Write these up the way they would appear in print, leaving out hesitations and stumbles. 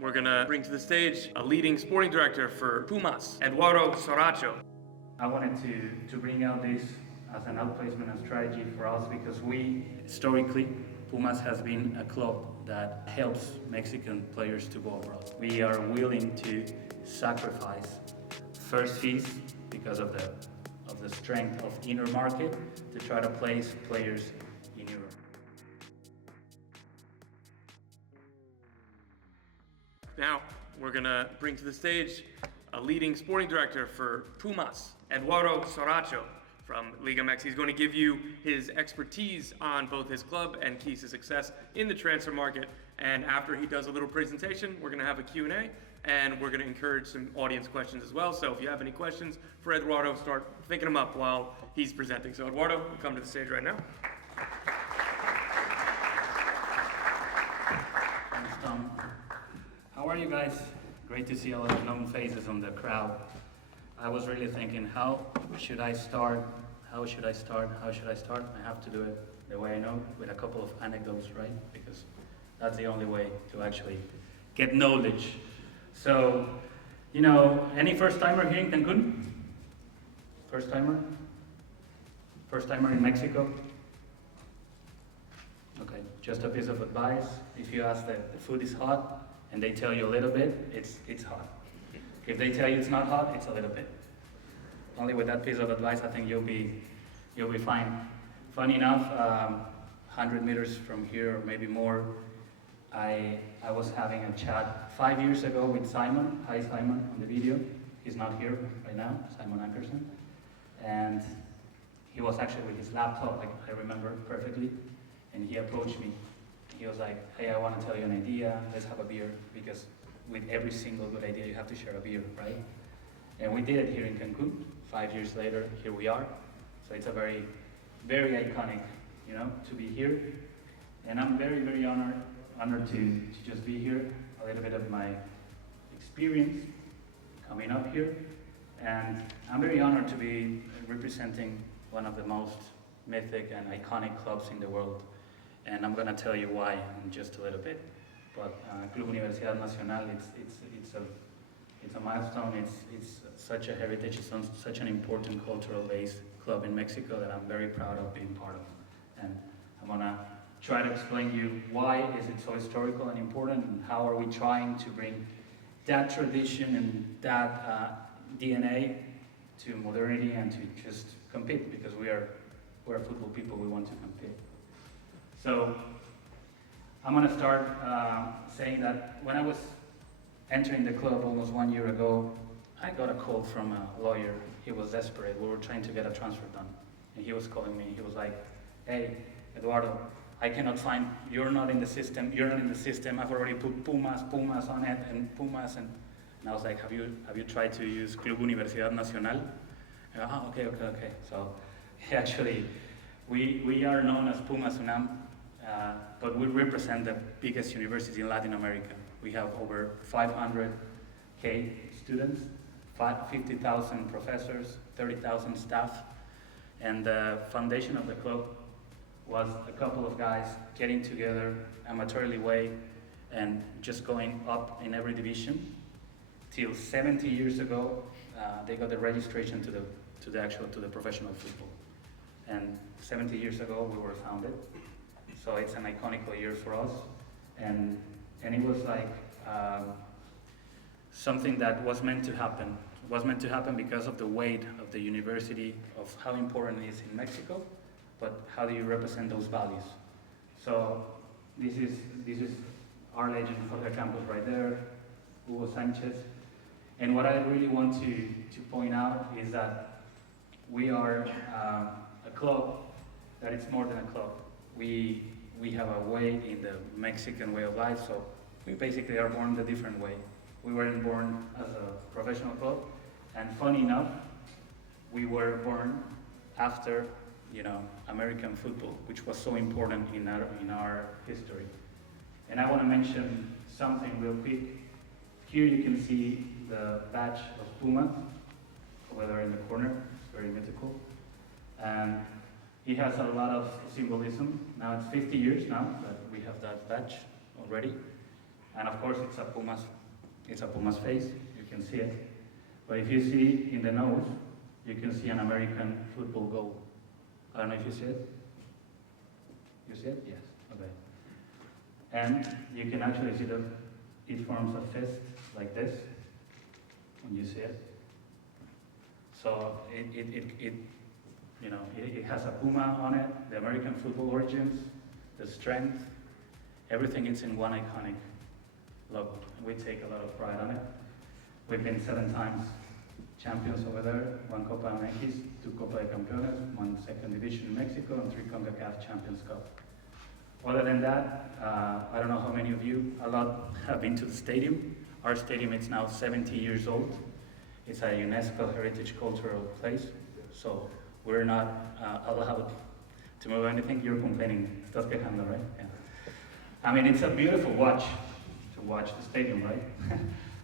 We're gonna bring to the stage a leading sporting director for Pumas, Eduardo Saracho. I wanted to bring out this as an outplacement and strategy for us because we, historically, Pumas has been a club that helps Mexican players to go abroad. We are willing to sacrifice first fees because of the strength of inner market to try to place players in Europe. Now, we're gonna bring to the stage a leading sporting director for Pumas, Eduardo Saracho from Liga MX. He's going to give you his expertise on both his club and keys to success in the transfer market. And after he does a little presentation, we're going to have a Q&A, and we're going to encourage some audience questions as well. So if you have any questions for Eduardo, start thinking them up while he's presenting. So Eduardo, come to the stage right now. Thanks, Tom. How are you guys? Great to see a lot of known faces on the crowd. I was really thinking, how should I start? How should I start? How should I start? I have to do it the way I know, with a couple of anecdotes, right? Because that's the only way to actually get knowledge. So, you know, any first-timer here in Cancun? First-timer? First-timer in Mexico? Okay, just a piece of advice. If you ask that the food is hot and they tell you a little bit, it's hot. If they tell you it's not hot, it's a little bit. Only with that piece of advice, I think you'll be fine. Funny enough, 100 meters from here, or maybe more, I was having a chat 5 years ago with Simon. Hi, Simon, on the video. He's not here right now, Simon Ankerson. And he was actually with his laptop, like I remember perfectly. And he approached me. He was like, hey, I want to tell you an idea. Let's have a beer, because with every single good idea, you have to share a beer, right? And we did it here in Cancun. 5 years later, here we are. So it's a very, very iconic, you know, to be here. And I'm very, very honored to just be here. A little bit of my experience coming up here. And I'm very honored to be representing one of the most mythic and iconic clubs in the world. And I'm gonna tell you why in just a little bit. But Club Universidad Nacional, it's a milestone. It's such a heritage. It's such an important cultural-based club in Mexico that I'm very proud of being part of. And I'm gonna try to explain you why is it so historical and important, and how are we trying to bring that tradition and that DNA to modernity and to just compete, because we're football people. We want to compete. So I'm going to start saying that when I was entering the club almost 1 year ago, I got a call from a lawyer. He was desperate. We were trying to get a transfer done. And he was calling me. He was like, hey, Eduardo, I cannot find, you're not in the system. I've already put Pumas on it, and Pumas. And I was like, have you tried to use Club Universidad Nacional? Okay. So actually, we are known as Pumas UNAM. But we represent the biggest university in Latin America. We have over 500K students, 50,000 professors, 30,000 staff. And the foundation of the club was a couple of guys getting together amateurly way and just going up in every division. Till 70 years ago, they got the registration to the professional football. And 70 years ago, we were founded. So it's an iconic year for us, and it was like something that was meant to happen. It was meant to happen because of the weight of the university, of how important it is in Mexico, but how do you represent those values? So this is our legend for the campus right there, Hugo Sanchez. And what I really want to point out is that we are a club that is more than a club. We have a way in the Mexican way of life, so we basically are born the different way. We weren't born as a professional club, and funny enough, we were born after, you know, American football, which was so important in our history. And I want to mention something real quick. Here you can see the badge of Pumas over there in the corner. It's very mythical. And it has a lot of symbolism. Now it's 50 years now that we have that badge already. And of course, it's a Pumas face, you can see it. But if you see in the nose, you can see an American football goal. I don't know if you see it. You see it? Yes, okay. And you can actually see that it forms a fist like this, when you see it. So it has a puma on it, the American football origins, the strength, everything is in one iconic logo. We take a lot of pride on it. We've been 7 times champions over there, 1 Copa MX, 2 Copa de Campeones, 1 second division in Mexico, and 3 CONCACAF Champions Cup. Other than that, I don't know how many of you, a lot have been to the stadium. Our stadium is now 70 years old. It's a UNESCO Heritage Cultural Place, so we're not allowed to move anything. You're complaining, estás quejando, right? Yeah. I mean, it's a beautiful watch to watch the stadium, right?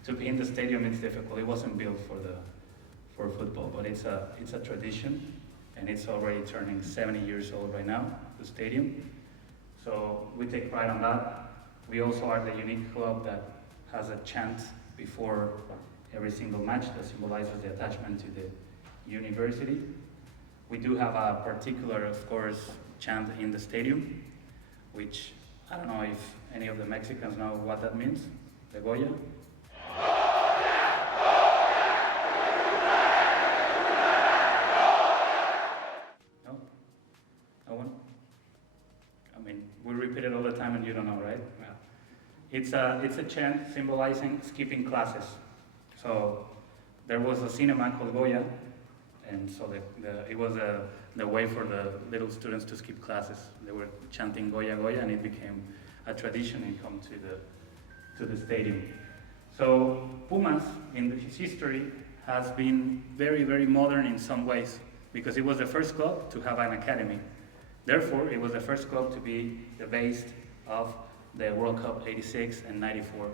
To be in the stadium, it's difficult. It wasn't built for football, but it's a tradition, and it's already turning 70 years old right now, the stadium. So we take pride on that. We also are the unique club that has a chant before every single match that symbolizes the attachment to the university. We do have a particular, of course, chant in the stadium, which I don't know if any of the Mexicans know what that means. The Goya. No? No one? I mean, we repeat it all the time and you don't know, right? Yeah. It's a chant symbolizing skipping classes. So there was a cinema called Goya, and so it was the way for the little students to skip classes. They were chanting Goya Goya, and it became a tradition and come to the stadium. So Pumas, in its history, has been very, very modern in some ways, because it was the first club to have an academy. Therefore, it was the first club to be the base of the World Cup '86 and '94.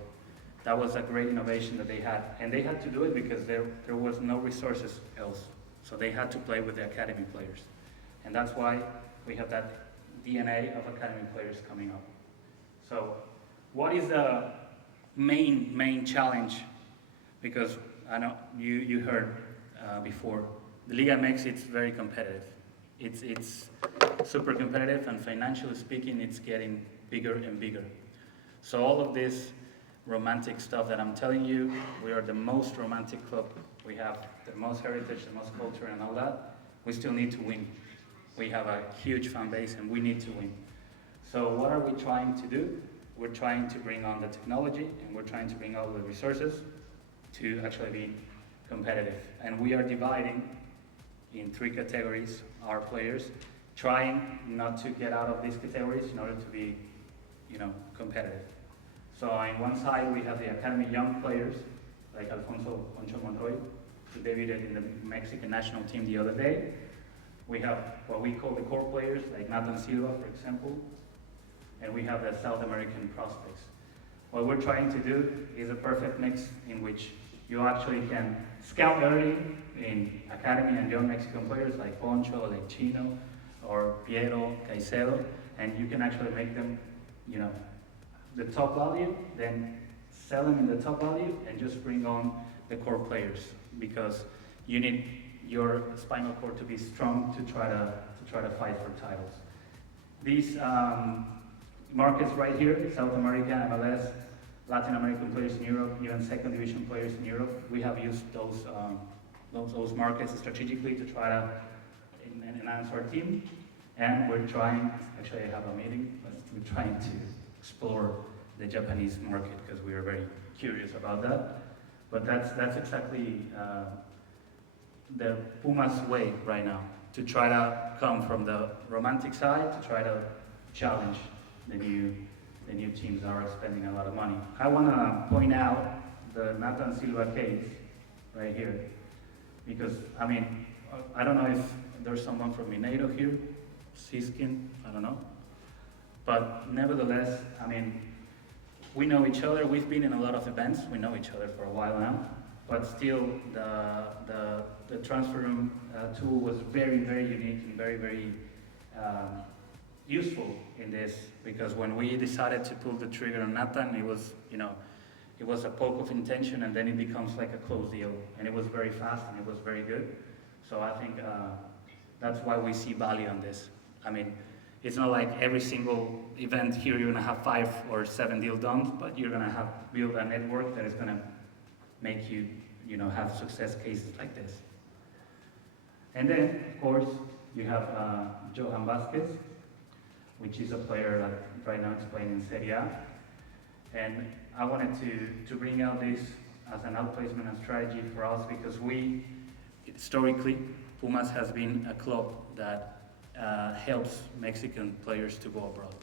That was a great innovation that they had. And they had to do it because there was no resources else. So they had to play with the academy players. And that's why we have that DNA of academy players coming up. So what is the main challenge? Because I know you heard before, the Liga MX, it's very competitive. It's super competitive, and financially speaking, it's getting bigger and bigger. So all of this romantic stuff that I'm telling you, we are the most romantic club. We have the most heritage, the most culture and all that. We still need to win. We have a huge fan base and we need to win. So what are we trying to do? We're trying to bring on the technology, and we're trying to bring all the resources to actually be competitive. And we are dividing in 3 categories our players, trying not to get out of these categories in order to be, competitive. So on one side, we have the academy young players, like Alfonso Poncho Monroy, who debuted in the Mexican national team the other day. We have what we call the core players, like Nathan Silva, for example, and we have the South American prospects. What we're trying to do is a perfect mix in which you actually can scout early in academy and young Mexican players like Poncho, like Chino, or Piero, Caicedo, and you can actually make them, the top value, then sell them in the top value, and just bring on the core players, because you need your spinal cord to be strong to try to fight for titles. These markets right here, South America, MLS, Latin American players in Europe, even second division players in Europe, we have used those markets strategically to try to enhance our team. And we're trying, actually I have a meeting, but we're trying to explore the Japanese market because we are very curious about that. But that's exactly the Pumas way right now, to try to come from the romantic side, to try to challenge the new teams that are spending a lot of money. I want to point out the Nathan Silva case right here, because I don't know if there's someone from Mineiro here, Siskin, I don't know. But nevertheless, we know each other. We've been in a lot of events. We know each other for a while now. But still, the TransferRoom tool was very, very unique and very, very useful in this, because when we decided to pull the trigger on Nathan, it was, it was a poke of intention, and then it becomes like a closed deal, and it was very fast and it was very good. So I think that's why we see value on this. I mean, it's not like every single event here you're gonna have 5 or 7 deals done, but you're gonna have build a network that is gonna make you, have success cases like this. And then, of course, you have Johan Vásquez, which is a player that right now is playing in Serie A. And I wanted to bring out this as an outplacement and strategy for us, because historically, Pumas has been a club that helps Mexican players to go abroad.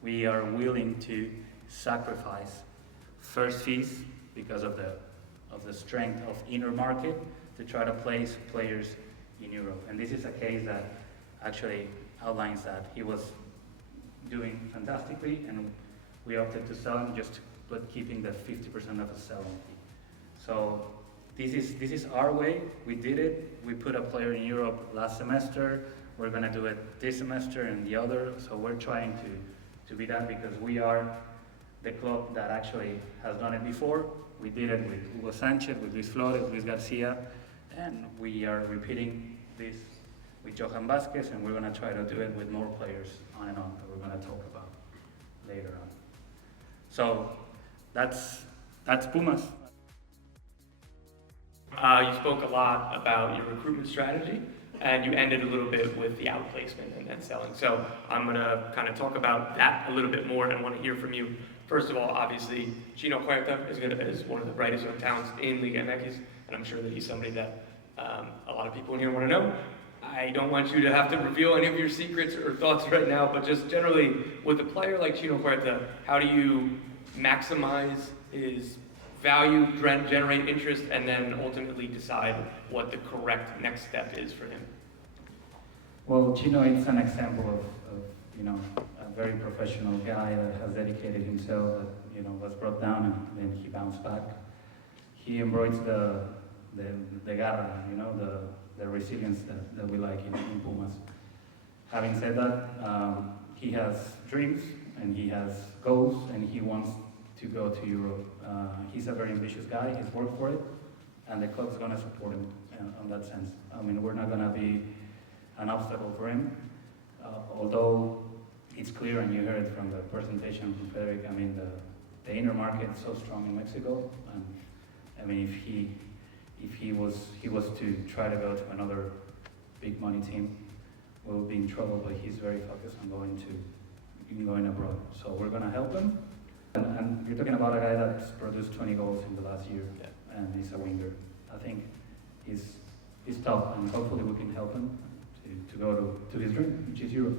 We are willing to sacrifice first fees because of the strength of inner market to try to place players in Europe. And this is a case that actually outlines that. He was doing fantastically, and we opted to sell him just keeping the 50% of the selling fee. So this is our way. We did it. We put a player in Europe last semester. We're going to do it this semester and the other. So we're trying to be that, because we are the club that actually has done it before. We did it with Hugo Sanchez, with Luis Flores, Luis Garcia, and we are repeating this with Johan Vásquez, and we're going to try to do it with more players on and on that we're going to talk about later on. So that's Pumas. You spoke a lot about your recruitment strategy, and you ended a little bit with the outplacement and selling. So I'm going to kind of talk about that a little bit more, and I want to hear from you. First of all, obviously, Chino Huerta is one of the brightest young talents in Liga MX, and I'm sure that he's somebody that a lot of people in here want to know. I don't want you to have to reveal any of your secrets or thoughts right now, but just generally, with a player like Chino Huerta, how do you maximize his value, generate interest, and then ultimately decide what the correct next step is for him? Well, Chino is an example of a very professional guy that has dedicated himself, that was brought down and then he bounced back. He embroids the garra, the resilience that we like in Pumas. Having said that, he has dreams and he has goals, and he wants to go to Europe. He's a very ambitious guy. He's worked for it, and the club's going to support him in that sense. I mean, we're not going to be an obstacle for him, although it's clear, and you heard from the presentation from Frederick, I mean, the inner market is so strong in Mexico. And I mean, if he was to try to go to another big money team, we'll be in trouble, but he's very focused on going abroad. So we're going to help him. And you're talking about a guy that's produced 20 goals in the last year, and he's a winger. I think he's tough, and hopefully we can help him to go to his dream, which is Europe.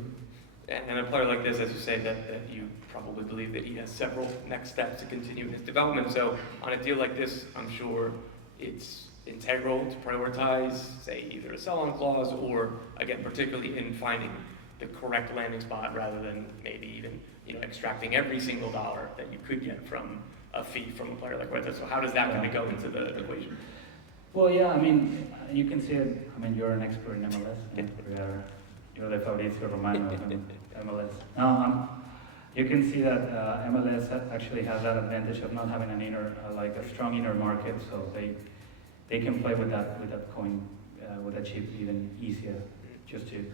And a player like this, as you say, that you probably believe that he has several next steps to continue his development. So on a deal like this, I'm sure it's integral to prioritize, say, either a sell-on clause or, again, particularly in finding the correct landing spot rather than maybe even extracting every single dollar that you could get from a fee from a player like Huerta. So how does that kind of go into the equation? Well, yeah, I mean, you can see it. I mean, you're an expert in MLS. And you're the Fabrizio Romano of MLS. No, you can see that MLS actually has that advantage of not having an like a strong inner market, so they can play with that coin, with that chip even easier, just to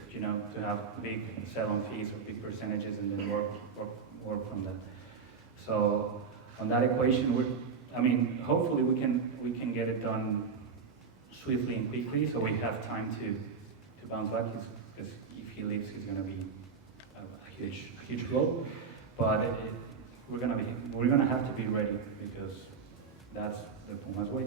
have big sell-on fees or big percentages and then work from that. So on that equation, hopefully we can get it done swiftly and quickly, so we have time to bounce back. Because if he leaves, he's going to be a huge blow. But we're gonna have to be ready, because that's the Pumas way.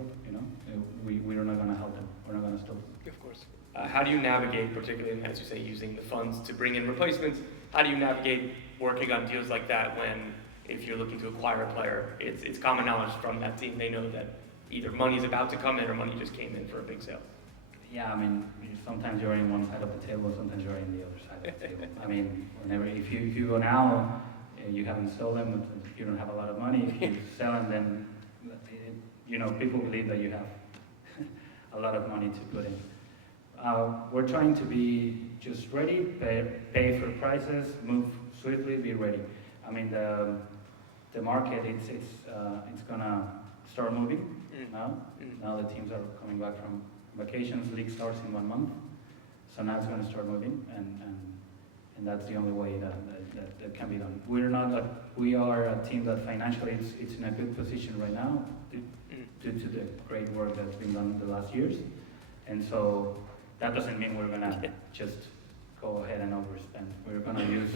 We're not gonna help them. We're not gonna stop them. Of course. How do you navigate, particularly as you say, using the funds to bring in replacements? How do you navigate working on deals like that when, if you're looking to acquire a player, it's common knowledge from that team, they know that either money's about to come in or money just came in for a big sale? Yeah, I mean, sometimes you're in one side of the table, sometimes you're in the other side of the table. I mean, if you go now, you haven't sold them, you don't have a lot of money. If you sell them, then people believe that you have a lot of money to put in. We're trying to be just ready, pay for prices, move swiftly, be ready. I mean, the market, it's gonna start moving now. Now the teams are coming back from vacations. League starts in 1 month, so now it's gonna start moving, and that's the only way that can be done. We are a team that financially it's in a good position right now due to the great work that's been done the last years, and so that doesn't mean we're gonna just go ahead and overspend. We're gonna use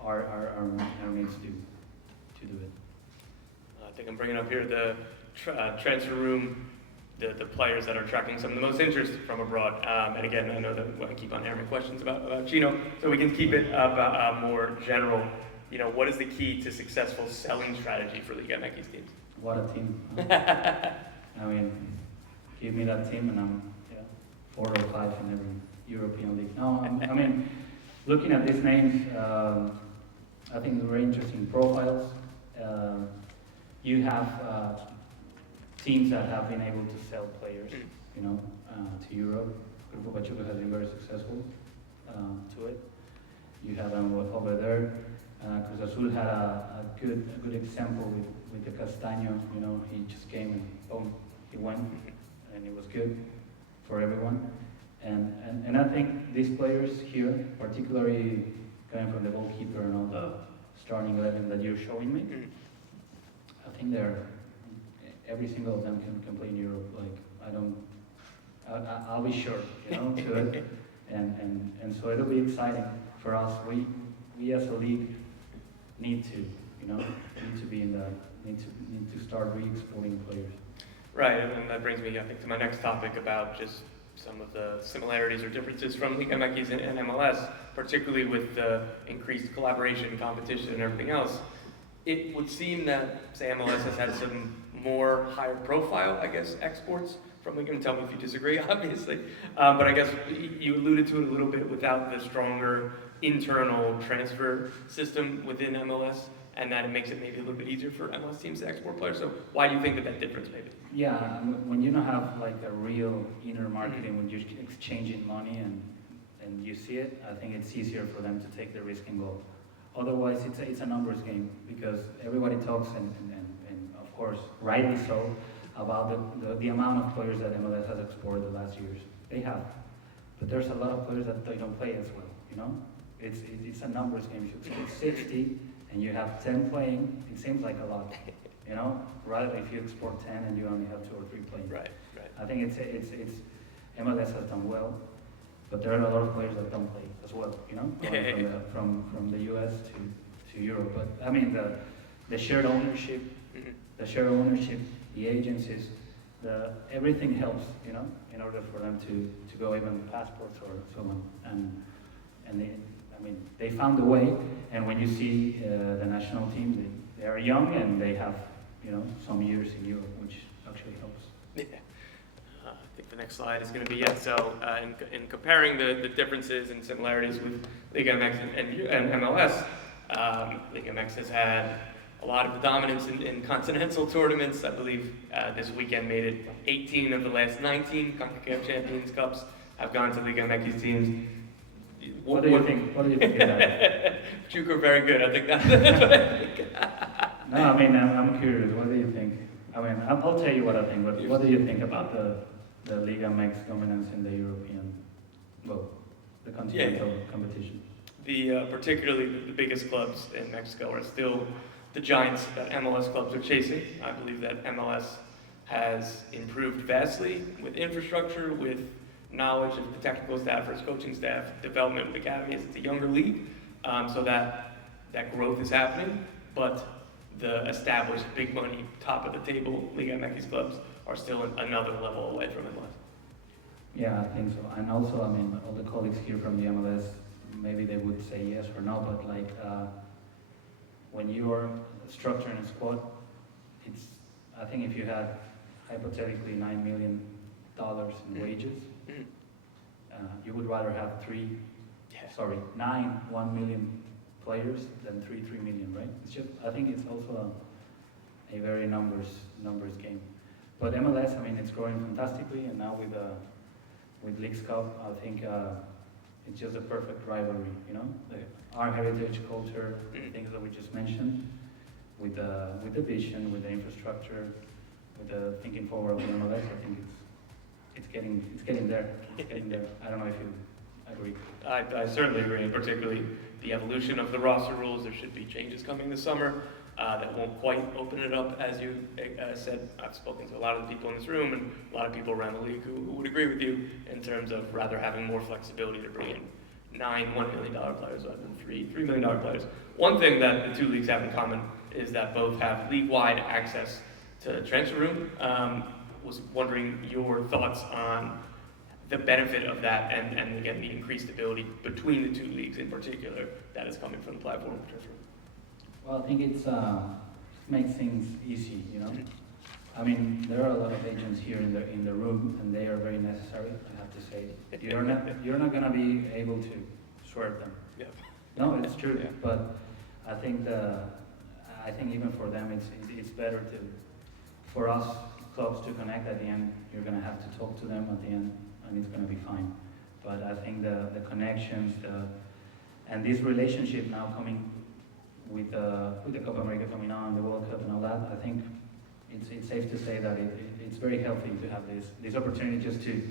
our means to do it. I think I'm bringing up here the TransferRoom, the players that are attracting some of the most interest from abroad. And again, I know that I keep on hammering questions about Chino, so we can keep it more general. You know, what is the key to successful selling strategy for Liga MX teams? What a team! I mean, give me that team, and I'm 4 or 5 in every European league. No, I mean, looking at these names, I think they're very interesting profiles. You have teams that have been able to sell players, you know, to Europe. Grupo Pachuca has been very successful to it. You have them over there. Cruz Azul had a good example with the Castaño. You know, he just came and boom, he went, and it was good for everyone. And I think these players here, particularly coming from the goalkeeper and all the starting 11 that you're showing me, I think every single of them can play in Europe. Like, I'll be sure, you know, to it. And so it'll be exciting for us. We as a league need to, you know, need to start re-exporting players. Right, and that brings me, I think, to my next topic about just some of the similarities or differences from Liga MX and MLS, particularly with the increased collaboration, competition, and everything else. It would seem that, say, MLS has had some more higher profile, I guess, exports from Liga, and tell me if you disagree, obviously. But I guess you alluded to it a little bit without the stronger internal transfer system within MLS, and that it makes it maybe a little bit easier for MLS teams to export players. So why do you think that difference maybe? Yeah, when you don't have like a real inner marketing, when you're exchanging money and you see it, I think it's easier for them to take the risk and go. Otherwise, it's a numbers game, because everybody talks and of course, rightly so, about the amount of players that MLS has exported the last years. They have, but there's a lot of players that they don't play as well. You know, it's a numbers game. If you export 60 and you have 10 playing, it seems like a lot. You know, rather if you export 10 and you only have 2 or 3 playing. Right. I think it's MLS has done well, but there are a lot of players that don't play as well. You know, from the US to Europe. But I mean the shared ownership, the agencies, everything helps. You know, in order for them to go even passports or so on. And they found a way. And when you see the national team, they are young and they have, you know, some years in Europe, which actually helps. Yeah. I think the next slide is going to be in comparing the differences and similarities with Liga MX and MLS, Liga MX has had a lot of dominance in continental tournaments. I believe this weekend made it 18 of the last 19 CONCACAF Champions Cups have gone to Liga MX teams. What do you think? What do you think of that? Pachuca are very good. I think that's what I think. No, I mean, I'm curious. What do you think? I mean, I'll tell you what I think, but what do you think about the Liga MX dominance in the European, the continental competition? Particularly the biggest clubs in Mexico are still the giants that MLS clubs are chasing. I believe that MLS has improved vastly with infrastructure, with knowledge of the technical staff, its coaching staff, development of academies. It's a younger league, so that growth is happening, but the established big money, top of the table Liga MX clubs are still another level away from MLS. Yeah, I think so. And also, I mean, all the colleagues here from the MLS, maybe they would say yes or no, but like when you are structuring a squad, I think if you had hypothetically $9 million in wages, you would rather have 9 $1 million players than 3 million, right? It's just, I think it's also a very numbers game. But MLS, I mean, it's growing fantastically, and now with with Leagues Cup, I think it's just a perfect rivalry, you know? Our heritage, culture, things that we just mentioned, with the vision, with the infrastructure, with the thinking forward of the MLS, I think it's getting there. It's getting there. I don't know if you agree. I certainly agree, and particularly the evolution of the roster rules. There should be changes coming this summer that won't quite open it up, as you said. I've spoken to a lot of the people in this room and a lot of people around the league who would agree with you in terms of rather having more flexibility to bring in 9 $1 million players rather than $3 million players. One thing that the two leagues have in common is that both have league-wide access to TransferRoom. Was wondering your thoughts on the benefit of that and again, the increased ability between the two leagues in particular that is coming from the platform of TransferRoom. Well, I think it makes things easy, you know? I mean, there are a lot of agents here in the room, and they are very necessary, I have to say. You're not gonna be able to swerve them. Yeah. No, it's true, Yeah. but I think even for them, it's better for us clubs to connect at the end. You're gonna have to talk to them at the end, and it's gonna be fine. But I think the connections, and this relationship now coming with the Copa America coming on, the World Cup and all that, I think it's safe to say that it's very healthy to have this opportunity just to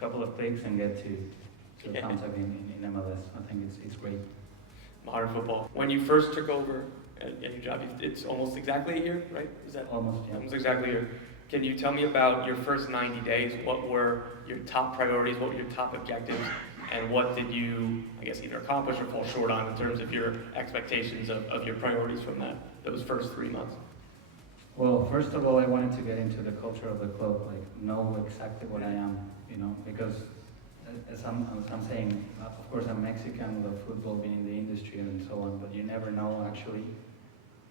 couple of clicks and get to contact in MLS. I think it's great. Modern football. When you first took over at your job, it's almost exactly a year, right? Is that Almost, yeah. almost exactly a year? Can you tell me about your first 90 days? What were your top priorities? What were your top objectives? And what did you, I guess, either accomplish or fall short on in terms of your expectations of your priorities from those first 3 months? Well, first of all, I wanted to get into the culture of the club, like know exactly what I am, you know, because as I'm saying, of course I'm Mexican, love football, being in the industry and so on, but you never know actually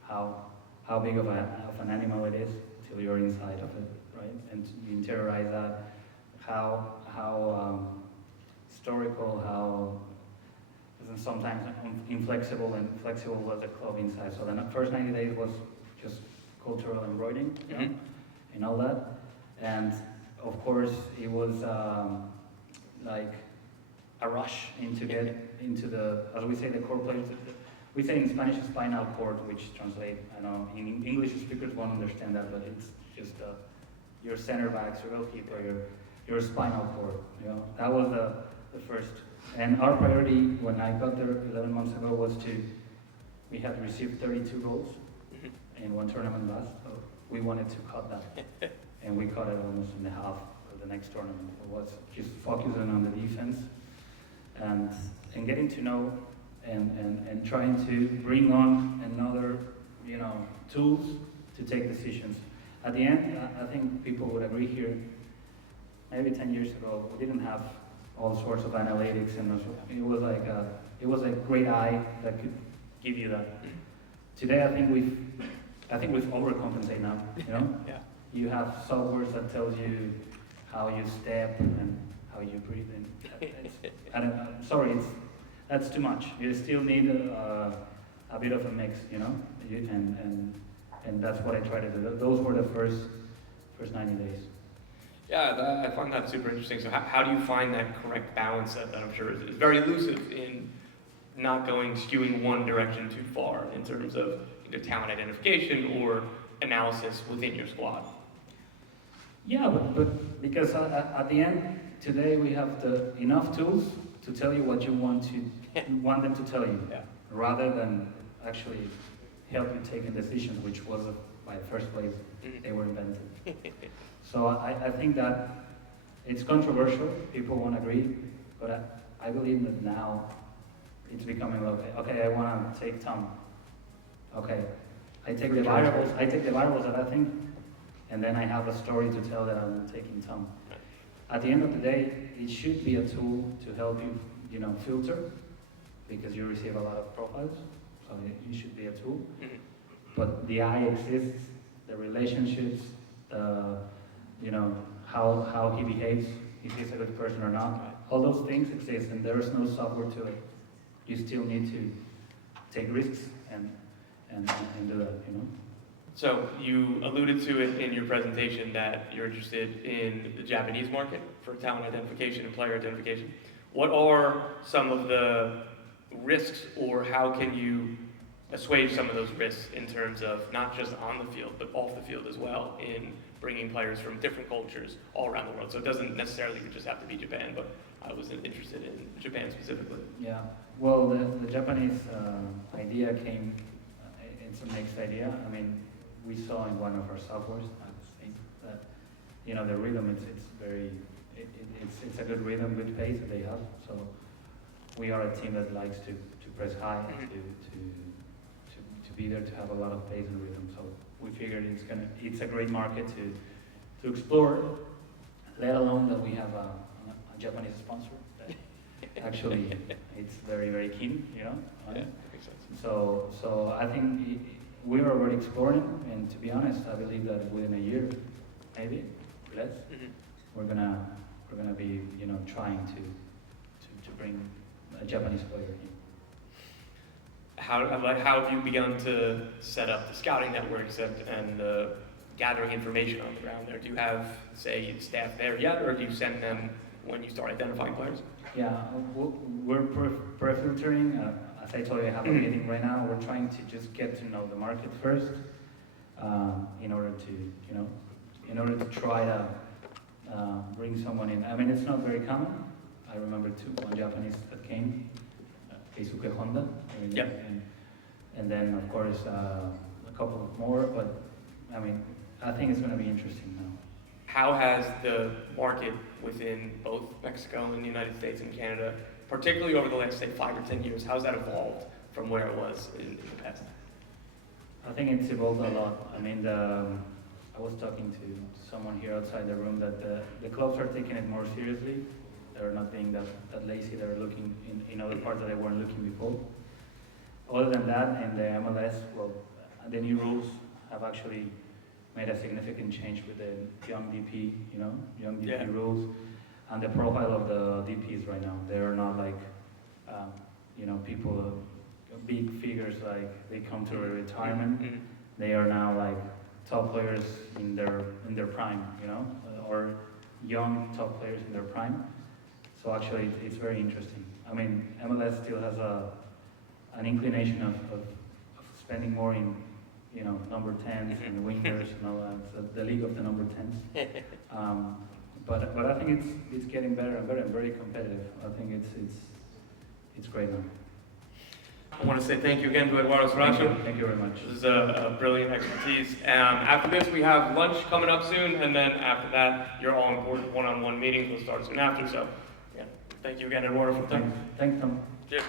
how big of an animal it is till you're inside of it, right? And you interiorize that, how historical, how sometimes inflexible and flexible was the club inside. So the first 90 days was just cultural embroidering, you know, and all that. And of course, it was like a rush into get into the, as we say, the core players. We say in Spanish, spinal cord, which translate, I know, in English speakers won't understand that, but it's just your center backs, your goalkeeper, your spinal cord. You know, that was the first. And our priority when I got there 11 months ago was we had received 32 goals in one tournament last, so we wanted to cut that. And we cut it almost in the half of the next tournament. It was just focusing on the defense and getting to know and trying to bring on another, you know, tools to take decisions. At the end, I think people would agree here, maybe 10 years ago, we didn't have all sorts of analytics, and it was a great eye that could give you that. Today, I think we've overcompensated now, you know? Yeah. You have softwares that tells you how you step and how you breathe in. Sorry, that's too much. You still need a bit of a mix, you know? And that's what I try to do. Those were the first 90 days. Yeah, I find that super interesting. So how do you find that correct balance that I'm sure is very elusive in not skewing one direction too far in terms of either talent identification or analysis within your squad? Yeah, but because at the end, today we have enough tools to tell you what you want them to tell you, rather than actually help you taking decisions, which was by the first place they were invented. So I think that it's controversial. People won't agree, but I believe that now it's becoming okay. I want to take Tom. Okay, I take the variables that I think, and then I have a story to tell that I'm taking Tom. At the end of the day, it should be a tool to help you, you know, filter, because you receive a lot of profiles, so it should be a tool. But the eye exists, the relationships, you know, how he behaves, if he's a good person or not. All those things exist, and there is no software to it. You still need to take risks and do that, you know. So you alluded to it in your presentation that you're interested in the Japanese market for talent identification and player identification. What are some of the risks, or how can you assuage some of those risks in terms of not just on the field, but off the field as well, in bringing players from different cultures all around the world? So it doesn't necessarily just have to be Japan, but I was interested in Japan specifically. Yeah, well, the Japanese idea came, it's a mixed idea. I mean, we saw in one of our softwares, I think, that, you know, the rhythm, it's very, it's a good rhythm, good pace that they have. So we are a team that likes to press high, to be there, to have a lot of pace and rhythm. So we figured it's a great market to explore, let alone that we have a Japanese sponsor that actually it's very, very keen, you know. Yeah, makes sense. So I think we are already exploring, and to be honest, I believe that within a year, maybe less, we're gonna be, you know, trying to bring a Japanese player in. How have you begun to set up the scouting networks and gathering information on the ground there? Do you have, say, staff there yet, or do you send them when you start identifying players? Yeah, we're pre-filtering. As I told you, I have a meeting right now. We're trying to just get to know the market first, in order to try to bring someone in. I mean, it's not very common. I remember one Japanese that came, Keisuke Honda. Yep. And then, of course, a couple more. But I mean, I think it's going to be interesting now. How has the market within both Mexico and the United States and Canada, particularly over the last, say, 5 or 10 years, how has that evolved from where it was in the past? I think it's evolved a lot. I mean, I was talking to someone here outside the room that the clubs are taking it more seriously. They're not being that lazy. They're looking in other parts that they weren't looking before. Other than that, in the MLS, well, the new rules have actually made a significant change with the young DP, young DP rules, and the profile of the DPs right now. They are not like, people, big figures, like they come to retirement. They are now like top players in their prime, or young top players in their prime. So actually, it's very interesting. I mean, MLS still has an inclination of spending more in, number 10s and wingers and all that. So the league of the number 10s. But I think it's getting better and better and very competitive. I think it's great now. I want to say thank you again to Eduardo Saracho. Thank you very much. This is a brilliant expertise. After this, we have lunch coming up soon, and then after that, your all-important one-on-one meetings will start soon after. So, yeah, thank you again, Eduardo, for the time. Thanks, Tom. Cheers.